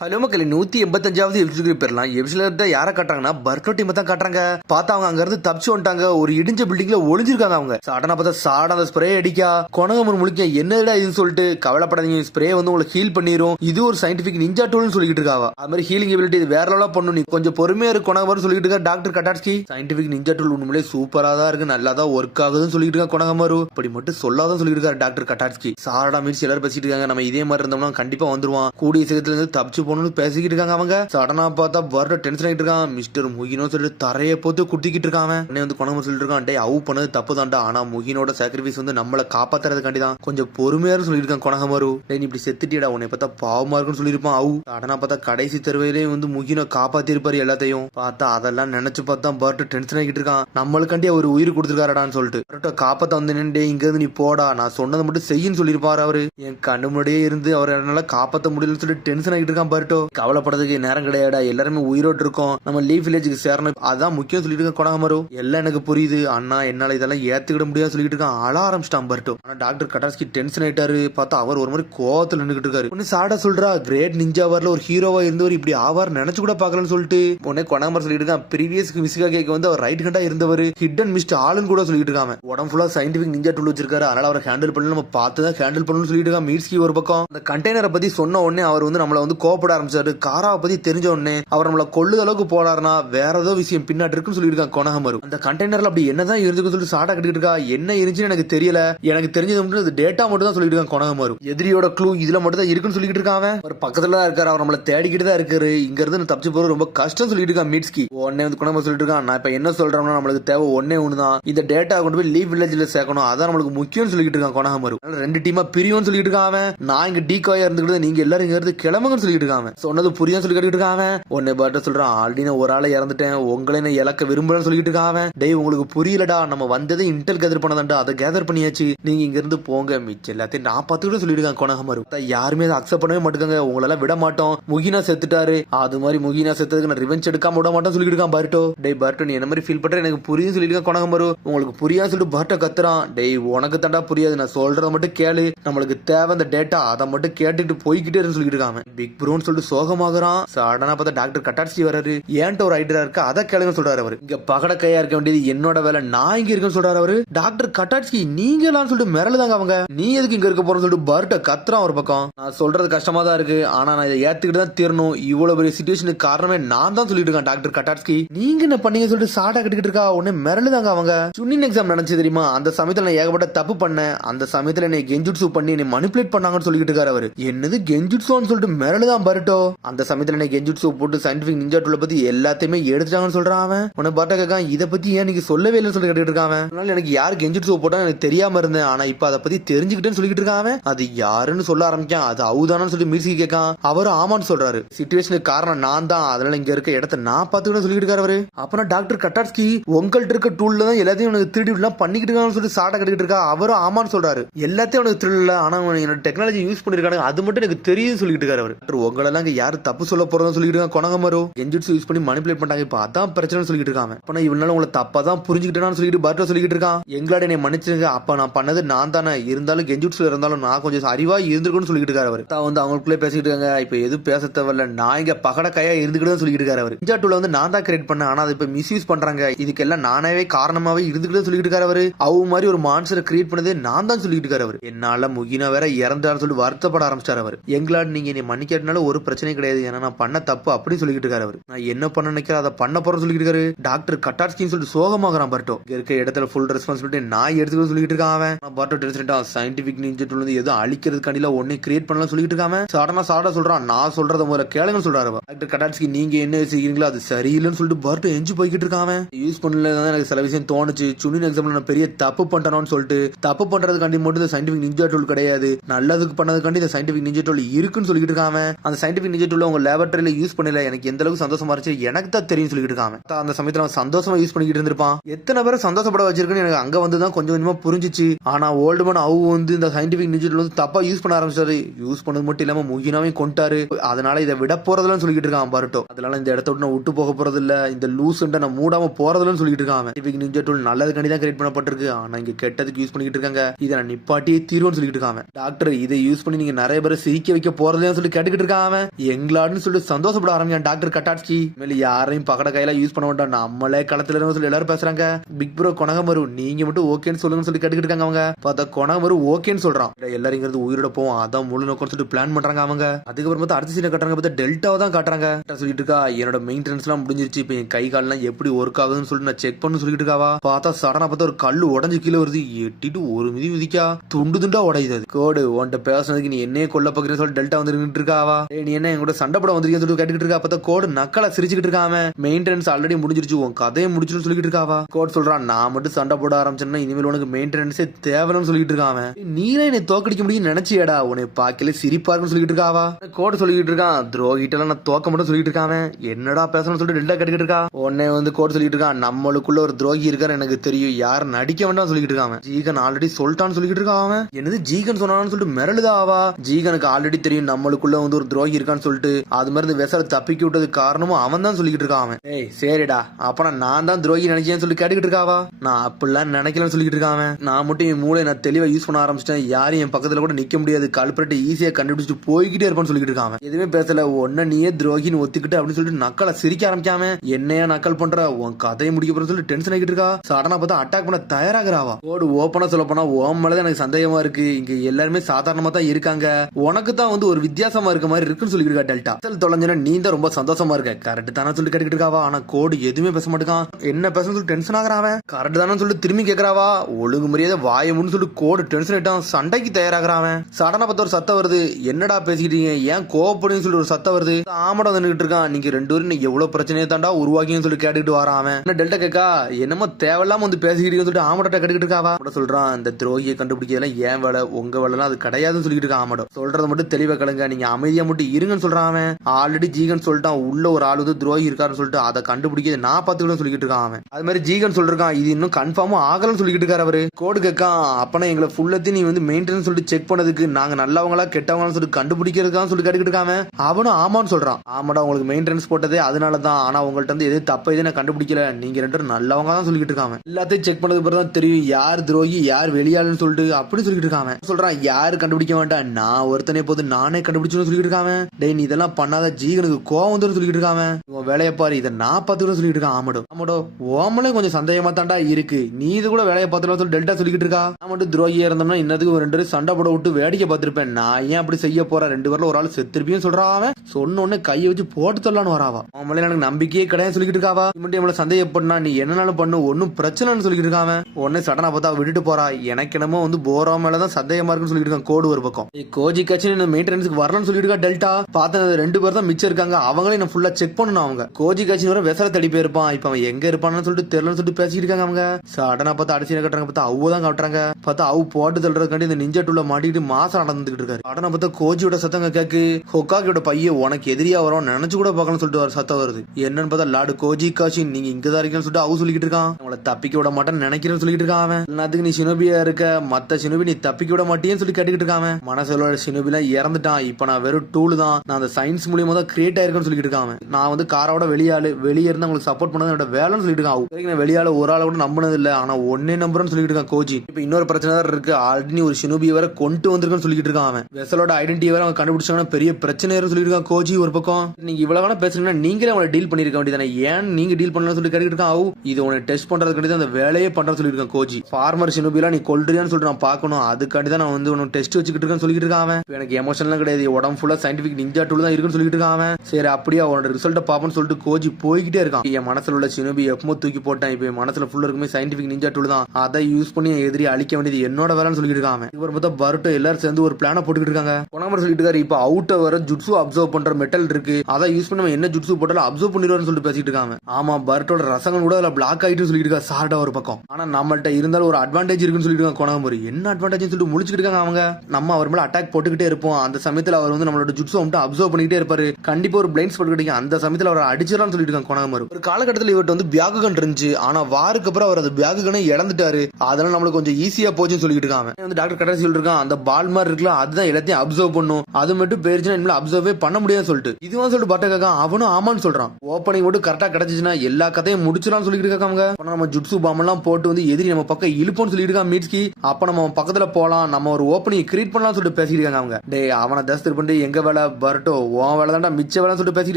Hello மக்களே 185வது எபிசோடுக்கு போயிடலாம். எபிசோட யாரை காட்டுறாங்கன்னா பர்கோ டீம் தான் காட்டுறாங்க. பார்த்தா அவங்க அங்க இருந்து தப்பிச்சு வந்துட்டாங்க. ஒரு இடிஞ்ச பில்டிங்ல ஒளிஞ்சிருக்காங்க. அவங்க சடனா பார்த்தா சாட அந்த ஸ்ப்ரே அடிக்கா கொனகமர் முழிக்க என்னடா இதுன்னு சொல்லிட்டு கவலைப்படாதீங்க, ஸ்ப்ரே வந்து உங்களுக்கு ஹீல் பண்ணிரும், இது ஒரு சயின்டிபிக் நிஞ்சா டூல்னு சொல்லிட்டு இருக்காவா. அது மாதிரி ஹீலிங் எபிலிட்டி இது வேற லெவலா பண்ணும், நீ கொஞ்சம் பொறுமையா இருக்கு கொனகமர் சொல்லிட்டு இருக்கா டாக்டர் கட்டாட்ஸ்கி. சயின்டிபிக் நிஞ்சா டூல் உண்மையிலே சூப்பரா தான் இருக்கு, நல்லா தான் ஒர்க் ஆகுதுன்னு சொல்லிட்டு இருக்கா கொனகமரு. அப்படி மட்டும் சொல்லாதான் சொல்லிட்டு இருக்காரு டாக்டர் கட்டாட்ஸ்கி. சாரடா மீட்ஸ் எல்லாரும் பேசிட்டு இருக்காங்க, நம்ம இதே மாதிரி இருந்தோம்னா கண்டிப்பா வந்துருவான், கூடிய சீக்கிரத்துல இருந்து தப்பிச்சு போகணும்னு பேசிக்கிட்டு இருக்காங்க. அவங்க சடனா பார்த்தா பர்ட டென்ஷன் ஆயிட்டு இருக்கான். மிஸ்டர் முகினோ சொல்லிட்டு தரைய போட்டு குட்டிக்கிட்டு இருக்கான். வந்து கொனகமர் சொல்லிட்டு இருக்கான், டே அவு பண்ணது தப்பு தான்டா, ஆனா முகினோட சாக்ரிஃபைஸ் வந்து நம்மளை காப்பாத்துறதுக்காண்டி தான், கொஞ்சம் பொறுமையா சொல்லியிருக்கான் கொனகமரு. டே நீ இப்படி செத்துட்டியடா, உன்னை பார்த்தா பாவமா இருக்குன்னு சொல்லியிருப்பான் அவு. சடனா பார்த்தா கடைசி தெருவிலே வந்து முகினோ காப்பாத்தி இருப்பாரு எல்லாத்தையும். பார்த்தா அதெல்லாம் நினைச்சு பார்த்தா பர்ட டென்ஷன் ஆகிட்டு இருக்கான், நம்மளுக்காண்டி அவர் உயிர் கொடுத்துருக்காரடான்னு சொல்லிட்டு. பர்ட காப்பாத்த வந்து நின்று இங்க இருந்து நீ போடா, நான் சொன்னதை மட்டும் செய்யின்னு சொல்லியிருப்பாரு அவரு. என் கண்ணு முன்னாடியே இருந்து அவர் என்னால காப்பாத்த முடியலன்னு சொல்லிட்டு டென்ஷன் ஆகிட்டு இருக்கான் பர்டோ. கவலைப்படுறதுக்கு நேரம் கிடையாடா, எல்லாருமே உயிரோடு இருக்கோம், நம்ம லீஃப் வில்லேஜுக்கு சேரணும், அதான் முக்கியம் சொல்லிட்டு இருக்க கொனகமரு. எல்லாம் எனக்கு புரியுது, அண்ணா என்னால இதெல்லாம் ஏத்துக்கிட முடியாது சொல்லிட்டு இருக்கான். அழ ஆரம்பிச்சிட்டான் பர்டோ. ஆனா டாக்டர் கட்டாஸ்கி டென்ஷன் ஆயிட்டாரு. பார்த்தா அவர் ஒரு மாதிரி கோவத்துல நின்றுட்டு இருக்காரு. ஒன்னு சாட சொல்றா, கிரேட் நிஞ்சா வரல ஒரு ஹீரோவா இருந்தவர் இப்படி ஆவார் நினைச்சு கூட பாக்கலன்னு சொல்லிட்டு உடனே கொனகமர் சொல்லிட்டு இருக்கான். ப்ரீவியஸ் மிஸ்கா கேக்க வந்து அவர் ரைட் ஹேண்டா இருந்தவர், ஹிட் அண்ட் மிஸ்ட் ஆளுன்னு கூட சொல்லிட்டு இருக்காங்க. உடம்பு ஃபுல்லா சயின்டிபிக் நிஞ்சா டூல் வச்சிருக்காரு, அதனால அவரை ஹேண்டில் பண்ணி நம்ம பார்த்து தான் ஹேண்டில் பண்ணணும்னு சொல்லிட்டு இருக்கான். மீட்ஸ்கி ஒரு பக்கம் அந்த கண்டெய்னரை பத்தி சொன்ன உடனே அவர் வந்து நம்மள வந்து கோபப்பட ஆரம்பிச்சாரு. காராவை பத்தி தெரிஞ்ச உடனே அவர் நம்மள கொள்ளுத அளவுக்கு போறாருனா வேற ஏதோ விஷயம் பின்னாடி இருக்குன்னு சொல்லியிருக்கான் கொனகமரு. அந்த கண்டெய்னர்ல அப்படி என்னதான் இருந்துன்னு சொல்லிட்டு சாட்டா கட்டிட்டு இருக்கா. என்ன இருந்துச்சுன்னு எனக்கு தெரியல, எனக்கு தெரிஞ்சது மட்டும் டேட்டா மட்டும் தான் சொல்லிட்டு இருக்கான் கொனகமரு. எதிரியோட க்ளூ இதுல மட்டும் தான் இருக்குன்னு சொல்லிட்டு இருக்காங்க. ஒரு பக்கத்துல தான் இருக்காரு, அவர் நம்மள தேடிக்கிட்டு தான் இருக்காரு, இங்க இருந்து தப்பிச்சு போறது ரொம்ப கஷ்டம் சொல்லிட்டு இருக்கான் மீட்ஸ்கி. உடனே வந்து கொனகமரு சொல்லிட்டு இருக்கான், நான் இப்ப என்ன சொல்றேன்னா நம்மளுக்கு தேவை ஒன்னே ஒண்ணுதான், இந்த டேட்டா கொண்டு போய் லீவ் வில்லேஜ்ல சேர்க்கணும், அதான் நம்மளுக்கு முக்கியம் சொல்லிட்டு இருக்கான் கொனகமரு. ரெண்டு டீமா பிரியும் சொல்லிட்டு இருக்காங்க. நான் இங்க டீகாயா இருந்துக்கிட்டு நீங்க எல்லாரும் இங்க இருந்து கிளம்புங்கன்னு சொல்லிட்டு இருக்காங்க. சொன்னது புரியும் சொல்லி கேட்டுட்டு இருக்காங்க. உடனே பர்ட சொல்றான், ஆல்ரெடி நான் ஒரு ஆளை இறந்துட்டேன், உங்களை நான் இழக்க விரும்பலன்னு சொல்லிட்டு இருக்காங்க. டேய் உங்களுக்கு புரியலடா, நம்ம வந்ததே இன்டெல் கேதர் பண்ணதாண்டா, அதை கேதர் பண்ணியாச்சு, நீங்க இங்க இருந்து போங்க, மிச்சம் எல்லாத்தையும் நான் பார்த்துக்கிட்டு சொல்லிட்டு கொனகமரு. யாருமே அதை அக்செப்ட் பண்ணவே மாட்டேங்க, உங்களெல்லாம் விட மாட்டோம், முகினா செத்துட்டாரு, அது மாதிரி முகினா செத்ததுக்கு நான் ரிவெஞ்ச் எடுக்காம விட மாட்டேன் சொல்லிட்டு இருக்கான் பர்டோ. டேய் பர்டோ நீ என்ன மாதிரி ஃபீல் பண்ற எனக்கு புரியும் சொல்லிட்டு கொனகமரு. உங்களுக்கு புரியாது சொல்லிட்டு பர்டோ கத்துறான். டேய் உனக்கு தாண்டா புரியாது, நான் சொல்றத மட்டும் கேளு, நம்மளுக்கு தேவை அந்த டேட்டா, அதை மட்டும் கேட்டுட்டு போய்கிட்டே சொல்லிட்டு இருக்காங்க. பிக் ப்ரோன்னு சொல்லிட்டு சோகமாகறான். சடனா பார்த்தா டாக்டர் கட்டாட்சி வராரு. ஏன்ட்ட ஒரு ஐடியா இருக்கு, அதை கேளுங்க சொல்றாரு அவரு. இங்க பகட கையா இருக்க வேண்டியது என்னோட வேலை, நான் இங்க இருக்கேன்னு சொல்றாரு அவரு. டாக்டர் கட்டாட்சி நீங்க எல்லாம் சொல்லிட்டு மிரளுதாங்க அவங்க, நீ எதுக்கு இங்க இருக்க போறன்னு சொல்லிட்டு பர்ட்ட கத்துறான் ஒரு பக்கம். நான் சொல்றது கஷ்டமா தான் இருக்கு, ஆனா நான் இதை ஏத்துக்கிட்டு தான் தீரணும், இவ்வளவு பெரிய சிச்சுவேஷனுக்கு காரணமே நான் தான் சொல்லிட்டு இருக்கேன் டாக்டர் கட்டாட்சி. நீங்க என்ன பண்ணீங்க சொல்லிட்டு சாட்டா கட்டிக்கிட்டு இருக்கா. உடனே மிரளுதாங்க அவங்க. சுன்னின் எக்ஸாம் நினைச்சு தெரியுமா, அந்த சமயத்துல நான் ஏகப்பட்ட தப்பு பண்ணேன், அந்த சமயத்துல என்னை கெஞ்சுட்சு பண்ணி என்னை மனிபுலேட் பண்ணாங்கன்னு சொல்லிட்டு இருக்காரு அவரு. என்னது கெஞ்சுட்சுன்னு சொல்லிட்டு மிரளுதான் பர்ட்டோ. அந்த சமயத்துல என்னை கெஞ்சுட்சு போட்டு சயின்டிபிக் நிஞ்சா டூலை பத்தி எல்லாத்தையுமே எடுத்துட்டாங்கன்னு சொல்றான் அவன். உன பர்ட்ட கேட்கான், இதை பத்தி ஏன் நீங்க சொல்லவே இல்லைன்னு சொல்லி கேட்டுட்டு இருக்காங்க. அதனால எனக்கு யார் கெஞ்சுட்சு போட்டா எனக்கு தெரியாம இருந்தேன், ஆனா இப்ப அதை பத்தி தெரிஞ்சுக்கிட்டேன்னு சொல்லிட்டு இருக்காங்க. அது யாருன்னு சொல்ல ஆரம்பிக்கான். அது அவுதானு சொல்லி மீட்ஸ்கி கேட்கான். அவரும் ஆமான்னு சொல்றாரு. சிச்சுவேஷனுக்கு காரணம் நான் தான், அதனால இங்க இருக்க இடத்த நான் பாத்துக்கிட்டு சொல்லிட்டு இருக்காரு அவரு. அப்புறம் டாக்டர் கட்டாட்ஸ்கி உங்கள்ட்ட இருக்க டூல்ல தான் எல்லாத்தையும் உனக்கு திருடி எல்லாம் பண்ணிக்கிட்டு இருக்கான்னு சொல்லி சாட்டை கட்டிக்கிட்டு இருக்கா. அவரும் ஆமான்னு சொல்றாரு. எல்லாத்தையும் உனக்கு திருடல, ஆனா என்னோட டெக்னாலஜி யூஸ் பண்ணிருக்காங்க, அது மட்டும் எனக்கு தெரியும் சொல்லிட்டு இருக்காரு அவரு. உங்களெல்லாம் இங்க யாரு தப்பு சொல்ல போறதுன்னு சொல்லிட்டு இருக்காங்க கொனகமரு. கெஞ்சுட்சு யூஸ் பண்ணி மனிபுலேட் பண்ணாங்க, இப்ப அதான் பிரச்சனை சொல்லிட்டு இருக்காங்க. அப்ப நான் இவனால உங்களை தப்பா தான் புரிஞ்சுக்கிட்டேன்னு சொல்லிட்டு பர்ட்டோ சொல்லிட்டு இருக்கான். எங்களோட என்னை மன்னிச்சிருங்க, அப்ப நான் பண்ணது நான் தானே, இருந்தாலும் கெஞ்சுட்சுல இருந்தாலும் நான் கொஞ்சம் அறிவா இருந்திருக்குன்னு சொல்லிட்டு இருக்காரு அவர். வந்து அவங்களுக்குள்ளே பேசிட்டு இருக்காங்க. இப்ப எதுவும் பேச தேவையில்ல, நான் இங்க பகட கையா இருந்துக்கிட்டு சொல்லிட்டு இருக்காரு அவர். நிஞ்சா டூல வந்து நான் தான் கிரியேட் பண்ணேன், ஆனா அதை இப்ப மிஸ்யூஸ் பண்றாங்க, இதுக்கெல்லாம் நானாவே காரணமாவே இருந்துக்கிட்டு சொல்லிட்டு இருக்காரு அவரு. அவ மாதிரி ஒரு மான்ஸ்டரை கிரியேட் பண்ணதே நான் தான் சொல்லிட்டு இருக்காரு அவர். என்னால முகினா வேற இறந்தான்னு சொல்லி வருத்தப்பட ஆரம்பிச்சாரு அவர். எங்களாட நீங்க என்னை மன்னிக்கிறதுனால ஒரு பிரச்சனையும் கிடையாது, ஏன்னா நான் பண்ண தப்பு அப்படின்னு சொல்லிட்டு இருக்காரு அவர். நான் என்ன பண்ண நினைக்கிறேன் அதை பண்ண போறேன்னு சொல்லிட்டு இருக்காரு. டாக்டர் கட்டாட்ஸ்கின்னு சொல்லிட்டு சோகமாகறான் பர்ட்டோ. இருக்க இடத்துல ஃபுல் ரெஸ்பான்சிபிலிட்டி நான் எடுத்துக்க சொல்லிட்டு இருக்கான் அவன். பர்ட்டோ டென்ஷன்டா சயின்டிபிக் நிஞ்சா டூல் வந்து எதுவும் அழிக்கிறதுக்காண்டில ஒன்னே கிரியேட் பண்ணலாம் சொல்லிட்டு இருக்காம. சடனா சாட சொல்றான், நான் சொல்றத முதல்ல கேளுங்கன்னு சொல்றாரு. டாக்டர் கட்டாட்ஸ்கி நீங்க என்ன செய்யறீங்களோ அது சரியில்லைன்னு சொல்லிட்டு பர்ட்டோ எஞ்சி போய்கிட்டு இருக்காம. யூஸ் பண்ணல எனக்கு சில விஷயம் தோணுச்சு, சுனின் எக்ஸாம்ல நான் பெரிய தப்பு பண்ணிட்டேன்னு சொல்லிட்டு, தப்பு பண்றதுக்காண்டி மட்டும் சயின்டிபிக் நிஞ்சா டூல் கிடையாது, நல்லதுக்கு பண்ணதுக்காண்டி இந்த சயின்டிபிக் நிஞ்சா டூல் இருக்குன்னு சொல்லிட்டு இருக்காம. அந்த சயின்டிபிக் நிஞ்சா டூல் உங்க லேபரட்டரியில யூஸ் பண்ணல, எனக்கு எந்த அளவுக்கு சந்தோஷமா இருந்துச்சு எனக்கு தான் தெரியும் சொல்லிட்டு இருக்காங்க. அந்த சமயத்துல அவன் சந்தோஷமா யூஸ் பண்ணிக்கிட்டு இருந்திருப்பான். எத்தனை பேரை சந்தோஷப்பட வச்சிருக்குன்னு எனக்கு அங்க வந்துதான் கொஞ்சம் கொஞ்சமா புரிஞ்சிச்சு. ஆனா ஓல்டு மேன் அவு வந்து இந்த சயின்டிபிக் நிஞ்சா டூல் வந்து தப்பா யூஸ் பண்ண ஆரம்பிச்சாரு. யூஸ் பண்ணது மட்டும் இல்லாம முகினாவையும் கொண்டாரு, அதனால இதை விட போறதுலன்னு சொல்லிட்டு இருக்கான் பர்ட்டோ. அதனால இந்த இடத்த விட்டு நான் விட்டு போக போறது இல்ல, இந்த லூஸ்ன்ற நான் மூடாம போறதுலன்னு சொல்லிட்டு இருக்கான். சயின்டிபிக் நிஞ்சா டூல் நல்லதுக்காண்டி தான் கிரியேட் பண்ணப்பட்டிருக்கு, ஆனா இங்க கெட்டதுக்கு யூஸ் பண்ணிட்டு இருக்காங்க, இதை நான் நிப்பாட்டியே தீர்வுன்னு சொல்லிட்டு இருக்காங்க. டாக்டர் இதை யூஸ் பண்ணி நீங்க நிறைய பேரை சிரிக்க வைக்க போறதுன்னு சொல்லி கேட்டுக்கிட்டு இருக்கான். அவன் எங்களாடுன்னு சொல்லிட்டு சந்தோஷப்பட ஆரம்பிச்சான் டாக்டர் கட்டாட்ஸ்கி. மேல யாரையும் பக்கட கையில யூஸ் பண்ண வேண்டாம், நம்மளே களத்துல இருந்து சொல்லி எல்லாரும் பேசுறாங்க. பிக் ப்ரோ கொனகமரு நீங்க மட்டும் ஓகேன்னு சொல்லுங்கன்னு சொல்லி கேட்டுக்கிட்டு இருக்காங்க. அவங்க பார்த்தா கொனகமரு ஓகேன்னு சொல்றான். எல்லாரும் இங்க இருந்து உயிரோட போவோம் அதான் முழு நோக்கம் சொல்லிட்டு பிளான் பண்றாங்க அவங்க. அதுக்கப்புறம் பார்த்தா அடுத்த சீனை கட்டுறாங்க. பார்த்தா டெல்டாவை தான் காட்டுறாங்க. சொல்லிட்டு இருக்கா என்னோட மெயின்டெனன்ஸ் எல்லாம் முடிஞ்சிருச்சு, இப்ப என் கை கால்லாம் எப்படி ஒர்க் ஆகுதுன்னு சொல்லிட்டு நான் செக் பண்ணு சொல்லிட்டு இருக்காவா. பார்த்தா சடனா பார்த்தா ஒரு கல்லு உடஞ்சு கீழே வருது. எட்டிட்டு ஒரு மிதி மிதிக்கா துண்டு துண்டா உடையுது. கோடு உன்ட்ட பேசுனதுக்கு நீ என்னையே கொல்ல பாக்குறேன்னு சொல்லி டெல்டா வந்து நின்றுட்டு இருக்காவா. நீ என்ன என் கூட சண்டை போட வந்திருக்கேன்னு சொல்லிட்டு கேட்டுக்கிட்டு இருக்கா. பார்த்தா கோடு நக்கலா சிரிச்சுக்கிட்டு இருக்காம. மெயின்டெனன்ஸ் ஆல்ரெடி முடிஞ்சிருச்சு, உன் கதையை முடிச்சுன்னு சொல்லிட்டு இருக்காவா. கோட் சொல்றான் நான் மட்டும் சண்டை போட ஆரம்பிச்சேன்னா இனிமேல் உனக்கு மெயின்டெனன்ஸே தேவைன்னு சொல்லிட்டு இருக்காம. நீரே என்னை தோக்கடிக்க முடியும் நினைச்சியடா, உன்னை பாக்கல சிரிப்பா இருக்குன்னு சொல்லிட்டு இருக்காவா. கோட் சொல்லிட்டு இருக்கான் துரோகிட்ட நான் தோக்க மட்டும் சொல்லிட்டு இருக்காம. என்னடா பேசணும்னு சொல்லிட்டு டெல்டா கேட்டுக்கிட்டு இருக்கா. உடனே வந்து கோட் சொல்லிட்டு இருக்கான் நம்மளுக்குள்ள ஒரு துரோகி இருக்காரு எனக்கு தெரியும், யார் நடிக்க வேண்டாம் சொல்லிட்டு இருக்காங்க. ஜீகன் ஆல்ரெடி சொல்லிட்டான்னு சொல்லிட்டு இருக்கான். என்னது ஜீகன் சொன்னான்னு சொல்லிட்டு மிரளுதா ஆவா. ஜீகனுக்கு ஆல்ரெடி தெரியும் நம்மளுக்குள்ள வந்து ஒரு துரோகி இருக்கான்னு சொல்லிட்டு. அது மாதிரி வெசல தப்பிக்க விட்டது காரணமும் அவன் தான் சொல்லிட்டு இருக்கான். ஏய் சரிடா அப்ப நான் தான் துரோகி நினைச்சேன்னு சொல்லி கேட்டுக்கிட்டு இருக்காவா. நான் அப்படிலாம் நினைக்கலன்னு சொல்லிட்டு இருக்கான். நான் மட்டும் என் மூளை நான் தெளிவா யூஸ் பண்ண ஆரம்பிச்சிட்டேன், யாரும் என் பக்கத்துல கூட நிக்க முடியாது, கல்பரேட் ஈஸியா கண்டுபிடிச்சு போய்கிட்டே இருப்பான்னு சொல்லிட்டு இருக்கான். எதுவுமே பேசல, ஒன்ன நீயே துரோகின்னு ஒத்துக்கிட்டு அப்படின்னு சொல்லிட்டு நக்கலை சிரிக்க ஆரம்பிக்காம. என்னையா நக்கல் பண்ற, உன் கதையை முடிக்க போறேன்னு சொல்லி டென்ஷன் ஆகிட்டு இருக்கா. சடனா பார்த்தா அட்டாக் பண்ண தயாராகிறாவா. கோடு ஓப்பனா சொல்ல போனா ஓம் மேலதான் எனக்கு சந்தேகமா இருக்கு, இங்க எல்லாருமே சாதாரணமா தான் இருக்காங்க, உனக்கு தான் வந்து ஒரு வித்தியாசமா இருக்க மாதிரி இருக்குன்னு சொல்லிட்டு இருக்கா டெல்டா. தொலைஞ்சனா நீ தான் ரொம்ப சந்தோஷமா இருக்க கரெக்ட் தானே சொல்லி கேட்டுக்கிட்டு இருக்காவா. ஆனா கோடு எதுவுமே பேச மாட்டேங்கான், என்ன பேசணும் சொல்லி டென்ஷன் ஆகிறாவன். கரெக்ட் தானே சொல்லி திரும்பி கேட்கறாவா. ஒழுங்கு மரியாதை வாயமுன்னு சொல்லி கோடு டென்ஷன் ஆயிட்டான், சண்டைக்கு தயாராகிறாவன். சடனா பார்த்த ஒரு சத்தம் வருது, என்னடா பேசிக்கிட்டீங்க ஏன் கோவப்படுன்னு சொல்லி ஒரு சத்தம் வருது. ஆமடா வந்துகிட்டு இருக்கான், நீங்க ரெண்டு பேரும் நீ எவ்வளவு பிரச்சனையை தாண்டா உருவாக்கின்னு சொல்லி கேட்டுக்கிட்டு வரான். என்ன டெல்டா கேக்கா என்னமோ தேவையில்லாம வந்து பேசிக்கிட்டு சொல்லிட்டு ஆமடா கேட்டுக்கிட்டு இருக்காவா. சொல்றான் இந்த துரோகியை கண்டுபிடிக்கலாம் ஏன் வேலை உங்க வேலைலாம் அது கிடையாதுன்னு சொல்லிட்டு இருக்கான். ஆமடோ சொல்றத மட்டும் தெளிவா கலங்க, நீங்க அமைதியா மட்டும் இருங்கன்னு சொல்றான். ஆல்ரெடி ஜீகன் சொல்லிட்டான் உள்ள ஒரு ஆள் வந்து துரோகி இருக்காருன்னு சொல்லிட்டு, அதை கண்டுபிடிக்க நான் பாத்துக்கணும் சொல்லிட்டு இருக்கான். அது மாதிரி ஜீகன் சொல்றான் இது இன்னும் கன்ஃபார்மா ஆகலன்னு சொல்லிட்டு இருக்காரு அவரு. கோடு கேட்கான் அப்பனா எங்களை ஃபுல்லத்தையும் நீ வந்து மெயின்டெனன்ஸ் சொல்லிட்டு செக் பண்ணதுக்கு நாங்க நல்லவங்களா கெட்டவங்களான்னு சொல்லிட்டு கண்டுபிடிக்கிறதுக்காக சொல்லி கேட்டுக்கிட்டு இருக்காம. அவனும் ஆமான்னு சொல்றான். ஆமாடா உங்களுக்கு மெயின்டெனன்ஸ் போட்டதே அதனாலதான், ஆனா உங்கள்ட்ட வந்து எது தப்ப எது நான் கண்டுபிடிக்கல, நீங்க ரெண்டு பேரும் நல்லவங்க தான் சொல்லிட்டு இருக்காங்க. எல்லாத்தையும் செக் பண்ணதுக்கு பிறகு தான் தெரியும் யார் துரோகி யார் வெளியாளுன்னு சொல்லிட்டு அப்படி சொல்லிட்டு இருக்காங்க. சொல்றான் யாரு கண்டுபிடிக்க வேண்டாம், நான் ஒருத்தனே போது நானே கண்டுபிடிச்சுன்னு சொல்லிட்டு இருக்காங்க. டேய் நீ இதெல்லாம் பண்ணாத ஜீகனுக்கு கோவம் வந்து சொல்லிட்டு இருக்காங்க. உன் வேலையை பாரு இதை நான் பார்த்துக்கிட்டு சொல்லிட்டு இருக்கான். ஆமாடோ ஆமாடோ ஓமலே கொஞ்சம் சந்தேகமா தாண்டா இருக்கு, நீ இது கூட வேலையை பார்த்துக்கலாம் சொல்லி டெல்டா சொல்லிட்டு இருக்கா. நான் மட்டும் துரோகியா இருந்தோம்னா இன்னதுக்கு ரெண்டு பேரும் சண்டை போட விட்டு வேடிக்கை பார்த்திருப்பேன், நான் ஏன் அப்படி செய்ய போறேன், ரெண்டு பேர்ல ஒரு ஆள் செத்துருப்பியும் சொல்றான். சொன்ன உடனே கையை வச்சு போட்டு தரலான்னு வராவா. அவன் எனக்கு நம்பிக்கையே கிடையாது சொல்லிட்டு இருக்காவா. மட்டும் நம்மள சந்தேகப்படனா நீ என்னனாலும் பண்ணு ஒன்னும் பிரச்சனைன்னு சொல்லிட்டு இருக்காங்க. உடனே சடனா பார்த்தா விட்டுட்டு போறா. எனக்கு என்னமோ வந்து போரா மேலதான் சந்தேகமா இருக்குன்னு சொல்லிட்டு இருக்கான் கோடு ஒரு பக்கம். கோஜி கட்சி மெயின்டெனன்ஸ்க்கு வரணும்னு சொல்லிட்டு இருக்கா டெல்டா. பார்த்தா ரெண்டு பேர் தான் மிச்சம் இருக்காங்க, அவங்களே நான் ஃபுல்லா செக் பண்ணணும். அவங்க கோஜி கட்சி வர வெசல தடி போயிருப்பான், இப்ப அவன் எங்க இருப்பான்னு சொல்லிட்டு தெரியலன்னு சொல்லிட்டு பேசிட்டு இருக்காங்க. அவங்க சடனா பார்த்தா அடிச்சு கட்டுறாங்க. பார்த்தா அவ்வளோ தான் காட்டுறாங்க. பார்த்தா அவு போட்டு தள்ளுறதுக்காண்டி இந்த நிஞ்சா டூல மாட்டிட்டு மாசம் நடந்துகிட்டு இருக்காரு. சடனா பார்த்தா கோஜியோட சத்தங்க கேக்கு. ஹொக்காகியோட பையன் உனக்கு எதிரியா வரும் நினைச்சு கூட பார்க்கணும்னு சொல்லிட்டு சத்தம் வருது. என்னன்னு பார்த்தா லாடு கோஜி காஷி நீங்க இங்கதான் இருக்கீங்கன்னு சொல்லிட்டு அவ சொல்லிட்டு இருக்கான். உங்களை தப்பிக்க விட மாட்டேன்னு நினைக்கிறேன்னு சொல்லிட்டு இருக்கான். அவன் எல்லாத்துக்கு நீ சினோபியா இருக்க, மத்த சினோபி நீ தப்பிக்க விட மாட்டேன்னு சொல்லி கேட்டுக்கிட்டு இருக்கான். மனசோட சினோபிலாம் இறந்துட்டான், இப்ப நான் வெறும் டூல் தான், நான் அந்த சயின்ஸ் மூலியமா தான் கிரியேட் ஆயிருக்கேன்னு சொல்லிட்டு இருக்கான். நான் வந்து காரோட வெளியாளு, வெளியே இருந்து உங்களுக்கு சப்போர்ட் பண்ணது என்னோட வேலைன்னு சொல்லிட்டு இருக்கான். நான் வெளியால ஒரு ஆளை கூட நம்பினது இல்ல, ஆனா ஒன்னே நம்புறேன்னு சொல்லிட்டு இருக்கான் கோஜி. இப்ப இன்னொரு பிரச்சனை தான் இருக்கு, ஆல்ரெடி ஒரு சினோபி வேற கொண்டு வந்திருக்குன்னு சொல்லிட்டு இருக்கான். அவன் வெசலோட ஐடென்டிட்டி வேற அவங்க கண்டுபிடிச்சாங்கன்னா பெரிய பிரச்சனை சொல்லிட்டு இருக்கான் கோஜி ஒரு பக்கம். நீங்க இவ்வளவு பேசுறீங்கன்னா நீங்களே அவங்களை டீல் பண்ணிருக்க வேண்டியதானே, ஏன் நீங்க டீல் பண்ணலாம் சொல்லி கேட்டுட்டு இருக்கான். இது உன்னை டெஸ்ட் பண்றதுக்காண்டி அந்த வேலையே பண்ற சொல்லிட்டு இருக்கான் கோஜி. ஃபார்மர் சினோபிலாம் நீ கொல்றியான்னு சொல்லிட்டு நான் பாக்கணும், அதுக்காண்டி தான் நான் வந்து உனக்கு டெஸ்ட் வச்சுக்கிட்டு இருக்கேன்னு சொல்லிட்டு இருக்கான். எனக்கு எமோஷனலாம் கிடையாது, உடம்பு ஃபுல்லா சயின்டிபிக் நிஞ்சா டூல் தான் இருக்குன்னு சொல்லிட்டு இருக்கான். சரி அப்படியே அவனோட ரிசல்ட் பாப்போம்னு சொல்லிட்டு கோஜி போய்கிட்டே இருக்கான். என் மனசுல உள்ள சினோபி எப்போ தூக்கி போட்டேன், இப்ப என் மனசுல ஃபுல்லா இருக்குமே சயின்டிபிக் நிஞ்சா டூல் தான், அதை யூஸ் பண்ணி எதிரி அழிக்க வேண்டியது என்னோட வேலைன்னு சொல்லிட்டு இருக்கான். இவர் பார்த்தா பருட்டோ எல்லாரும் சேர்ந்து ஒரு பிளான போட்டுக்கிட்டு இருக்காங்க. உனக்கு சொல்லிட்டு இருக்காரு இப்ப அவுட்ட வர ஜுட்சு அப்சர்வ் பண்ற மெட்டல் இருக்கு, அதை யூஸ் பண்ணி என்ன ஜுட்சு போட்டாலும் அப்சர்வ் பண்ணிடுவார்னு சொல்லிட்டு பேசிட்டு இருக்காங்க. ஆமா பருட்டோட ரசங்கள் கூட அதுல பிளாக் ஆயிட்டு சொல்லிட்டு இருக்கா சார்டா ஒரு பக்கம். ஆனா நம்மள்ட்ட இருந்தாலும் ஒரு அட்வான்டேஜ் இருக்குன்னு சொல்லிட்டு இருக்காங்க கொணாமரி. என்ன அட்வான்டேஜ் சொல்லிட்டு முழிச்சிட்டு இருக்காங்க அவங்க. நம்ம அவர் மேல அட்டாக் போட்டுக்கிட்டே இருப்போம், அந்த சமயத்துல அவர் வந்து நம்மளோட ஜுட்சு மட்டும் அப்சர்வ் பண்ணிக்கிட்டே இருப்பாரு, கண்டிப்பா ஒரு பிளைண்ட் ஸ்பாட் கிடைக்கும், அந்த சமயத்துல அவர் அடிச்சிடலாம்னு சொல்லிட்டு இருக்காங்க கொணாமரு. ஒரு காலகட்டத்தில் இவர்கிட்ட வந்து பியாகுகன் இருந்துச்சு, ஆனா வாருக்கு அப்புறம் அவர் அது பியாகுகனை இழந்துட்டாரு, அதனால நம்மளுக்கு கொஞ்சம் ஈஸியா போச்சுன்னு சொல்லிட்டு இருக்காங்க. வந்து டாக்டர் கடைசி சொல்லிட்டு இருக்கான் அந்த பால் மாதிரி இருக்குல்ல அதுதான் எல்லாத்தையும் அப்சர்வ் பண்ணும், அது மட்டும் போயிருச்சுன்னா இனிமேல் அப்சர்வே பண்ண முடியாது சொல்லிட்டு இதுவா சொல்லிட்டு பட்டக்காக அவனும் ஆமான்னு சொல்றான். ஓப்பனிங் மட்டும் கரெக்டா கிடைச்சிச்சுன்னா எல்லா கதையும் முடிச்சிடலாம் சொல்லிட்டு இருக்காங்க. நம்ம ஜுட்சு பாம் எல்லாம் போட்டு வந்து எதிரி நம்ம பக்கம் இழுப்போம்னு சொல்லிட்டு இருக்கான் மீட்ஸ்கி. அப்ப நம்ம பக்கத்துல போலாம், நம்ம ஒரு ஓப்பனிங் கிரியேட் பண்ணலாம் சொல்லிட்டு பேசிட்டு இருக்காங்க அவங்க. டே அவனை தஸ்தர் பண்ணிட்டு எங்க வேலை வேலை பர்ட்டோ உன் வேலை தான்டா மிச்ச வேலை சொல்லிட்டு பேசிட்டு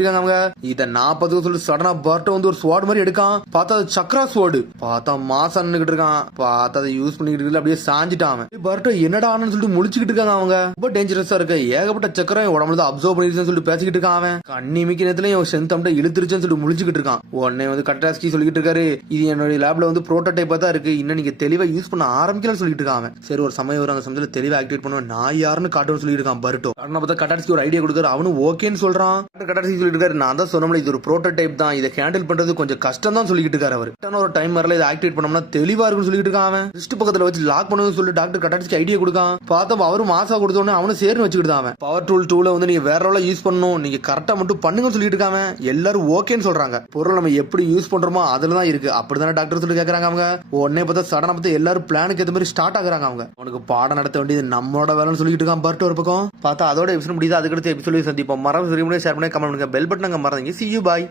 இருக்காங்க அவங்க. இதை நான் பார்த்து சொல்லி சடனா பர்ட்டோ வந்து ஒரு ஸ்வாட் மாதிரி எடுக்கான். பார்த்தா அது சக்ரா ஸ்வாடு. பார்த்தா மாசம் நின்னுகிட்டு இருக்கான். பார்த்தா அதை யூஸ் பண்ணிக்கிட்டு இருக்கு அப்படியே சாஞ்சிட்டான் அவன். பர்ட்டோ என்னடா ஆனு சொல்லிட்டு முழிச்சுக்கிட்டு இருக்காங்க அவங்க. ரொம்ப டேஞ்சரஸா இருக்கு, ஏகப்பட்ட சக்கரம் உடம்புல அப்சர்வ் பண்ணிருச்சுன்னு சொல்லிட்டு பேசிக்கிட்டு இருக்கான் அவன். கண்ணி மிக்க நேரத்துல செந்தம்ட்ட இழுத்துருச்சுன்னு சொல்லிட்டு முழிச்சுக்கிட்டு இருக்கான். உடனே வந்து கட்டாஸ்கி சொல்லிட்டு இருக்காரு, இது என்னுடைய லேப்ல வந்து ப்ரோட்டோடைப்பா தான் இருக்கு, இன்னும் நீங்க தெளிவா யூஸ் பண்ண ஆரம்பிக்கலன்னு சொல்லிட்டு இருக்கான் அவன். சரி ஒரு சமயம் வரும், அந்த சமயத்துல தெளிவா ஆக்டிவேட் பண்ணுவேன் நான் யாருன்னு காட்டுன்னு சொல்லிட்டு இருக்கான் பர்ட்டோ. பார்த்தா கட்டாஸ்கி ஒரு ஐடியா கொடுக்காரு, அவனும் ஓகேன்னு சொல்றான். கட்டாஸ்கி சொல்லிட்டு இருக்காரு, நான் தான் சொன்னோம்ல இது ஒரு ப்ரோட்டோடைப் தான், இதை ஹேண்டில் பண்றது கொஞ்சம் கஷ்டம் தான் சொல்லிட்டு இருக்காரு அவர். ஒரு டைம் வரல இதை ஆக்டிவேட் பண்ணோம்னா தெளிவா இருக்குன்னு சொல்லிட்டு இருக்கான் அவன். ரிஸ்ட் பக்கத்துல வச்சு லாக் பண்ணுன்னு சொல்லி டாக்டர் கட்டாஸ்கி ஐடியா கொடுக்கான். பார்த்தா அவரும் மாசா கொடுத்தோன்னு அவனும் சேர்ந்து வச்சுக்கிட்டு அவன். பவர் டூல வந்து நீங்க வேற ரோல யூஸ் பண்ணணும், நீங்க கரெக்டா மட்டும் பண்ணுங்கன்னு சொல்லிட்டு இருக்காங்க. எல்லாரும் ஓகேன்னு சொல்றாங்க. பொருள் நம்ம எப்படி யூஸ் பண்றோமோ அதுல தான் இருக்கு, அப்படிதானே டாக்டர் சொல்லி கேக்குறாங்க அவங்க. உடனே பார்த்தா சடனா பார்த்து எல்லாரும் பிளானுக்கு ஏற்ற மாதிரி ஸ்டார்ட் ஆகுறாங்க அவங்க. அவனுக்கு பாடம் நடத்த வேண்டியது நம்மளோட வேலைன்னு சொல்லிட்டு இருக்கான் பர்ட் ஒரு பக்கம். பார்த்தா அதோட எபிசோட் முடியுது. அதுக்கடுத்து எபிசோட் சந்திப்போம். மறந்து ஷேர் பண்ணி கமெண்ட் பண்ணுங்க. பெல் பட்டன் மறந்துங்க. See you bye.